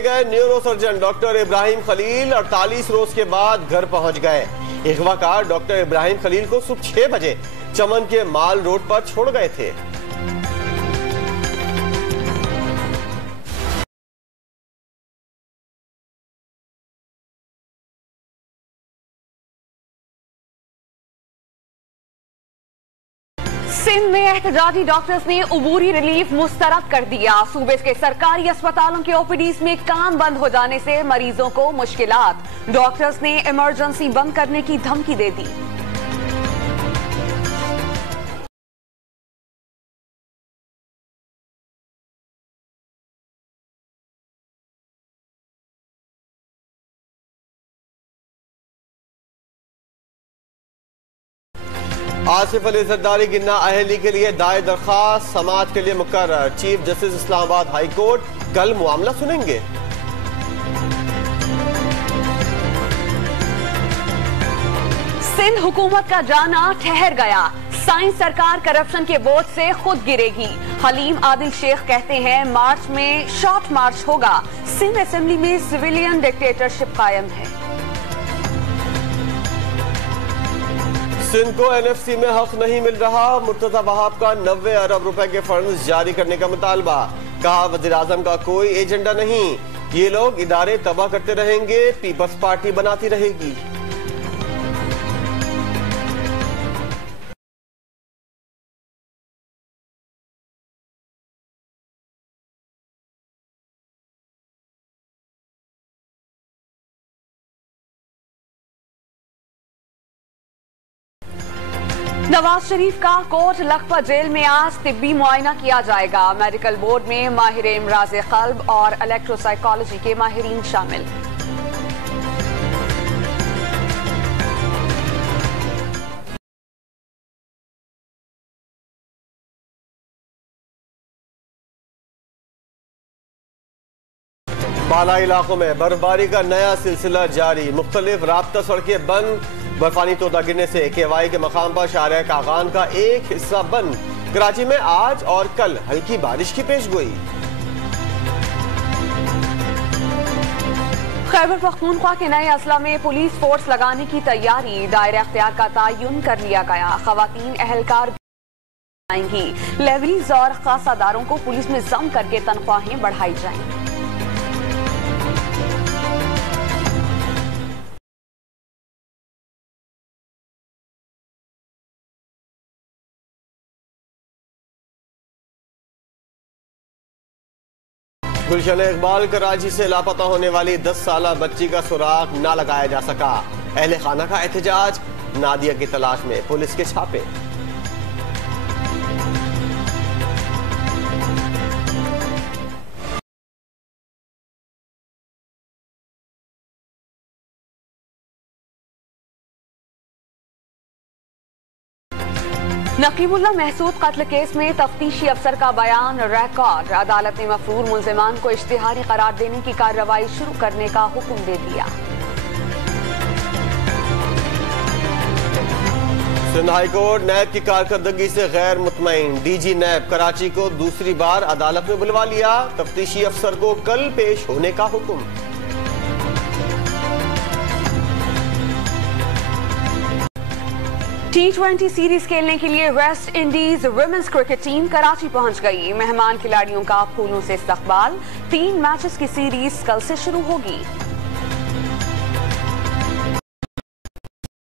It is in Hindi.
गए neuro surgeon doctor Ibrahim Khalil 48 रोज के बाद घर पहुंच गए। अगवाकार डॉक्टर इब्राहिम खलील को सुबह 6 बजे चमन के माल रोड पर छोड़ गए थे। सिंध में एहतजाजी डॉक्टर्स ने उबूरी रिलीफ मुस्तरद कर दिया। सूबे के सरकारी अस्पतालों के ओपीडीज में काम बंद हो जाने से मरीजों को मुश्किलात। डॉक्टर्स ने इमरजेंसी बंद करने की धमकी दे दी। आसिफ अली जरदारी गिन्ना अहली के लिए दायर दरखास्त समाअत के लिए मुकर्रर। Chief justice Islamabad high court कल मामला सुनेंगे। सिंध हुकूमत का जाना ठहर गया। साइंस सरकार करप्शन के बोझ से खुद गिरेगी। हलीम आदिल शेख कहते हैं मार्च में शॉर्ट मार्च होगा। सिंध असेंबली में सिविलियन डिक्टेटरशिप कायम है। सिंध को एनएफसी में हक नहीं मिल रहा। मुर्तजा वहाब का 90 अरब रुपए के फंड्स जारी करने का मुतालबा। कहा वज़ीर आज़म का कोई एजेंडा नहीं, ये लोग इदारे तबाह करते रहेंगे, पीपल्स पार्टी बनाती रहेगी। नवाज शरीफ का कोट लखपत जेल में आज तिब्बी मुआयना किया जाएगा। मेडिकल बोर्ड में माहिर इमराज कल्ब और इलेक्ट्रोसाइकोलॉजी के माहिरीन शामिल। बाला इलाकों में बर्फबारी का नया सिलसिला जारी। मुख्तलिफ राब्ता सड़कें बंद। बर्फानी तोदा गिरने से केवाई के मकाम पर शाहराह कागान का एक हिस्सा बंद। कराची में आज और कल हल्की बारिश की पेशगोई। खैबर पख्तूनख्वा के नए अजला में पुलिस फोर्स लगाने की तैयारी। दायरा अख्तियार का तयन कर लिया गया। खवातीन एहलकार आएंगी। लेवरीज और खासादारों को पुलिस में जम करके तनख्वाहें बढ़ाई जाएंगी। गुलशन इकबाल कराची से लापता होने वाली 10 साला बच्ची का सुराग न लगाया जा सका। अहले खाना का एहतजाज। नादिया की तलाश में पुलिस के छापे। नकीबुल्ला महसूद कत्ल केस में तफ्तीशी अफसर का बयान रिकॉर्ड। अदालत ने मफरूर मुल्जिमान को इश्तिहारी करार देने की कार्रवाई शुरू करने का हुक्म दे दिया। सिंध हाई कोर्ट नैब की कारकर्दगी से गैर मुतमईन। डीजी नैब कराची को दूसरी बार अदालत में बुलवा लिया। तफ्तीशी अफसर को कल पेश होने का हुक्म। T20 सीरीज खेलने के लिए West Indies women's cricket team Karachi पहुंच गई। मेहमान खिलाड़ियों का फूलों से इस्तकबाल। 3 मैचेस की सीरीज कल से शुरू होगी।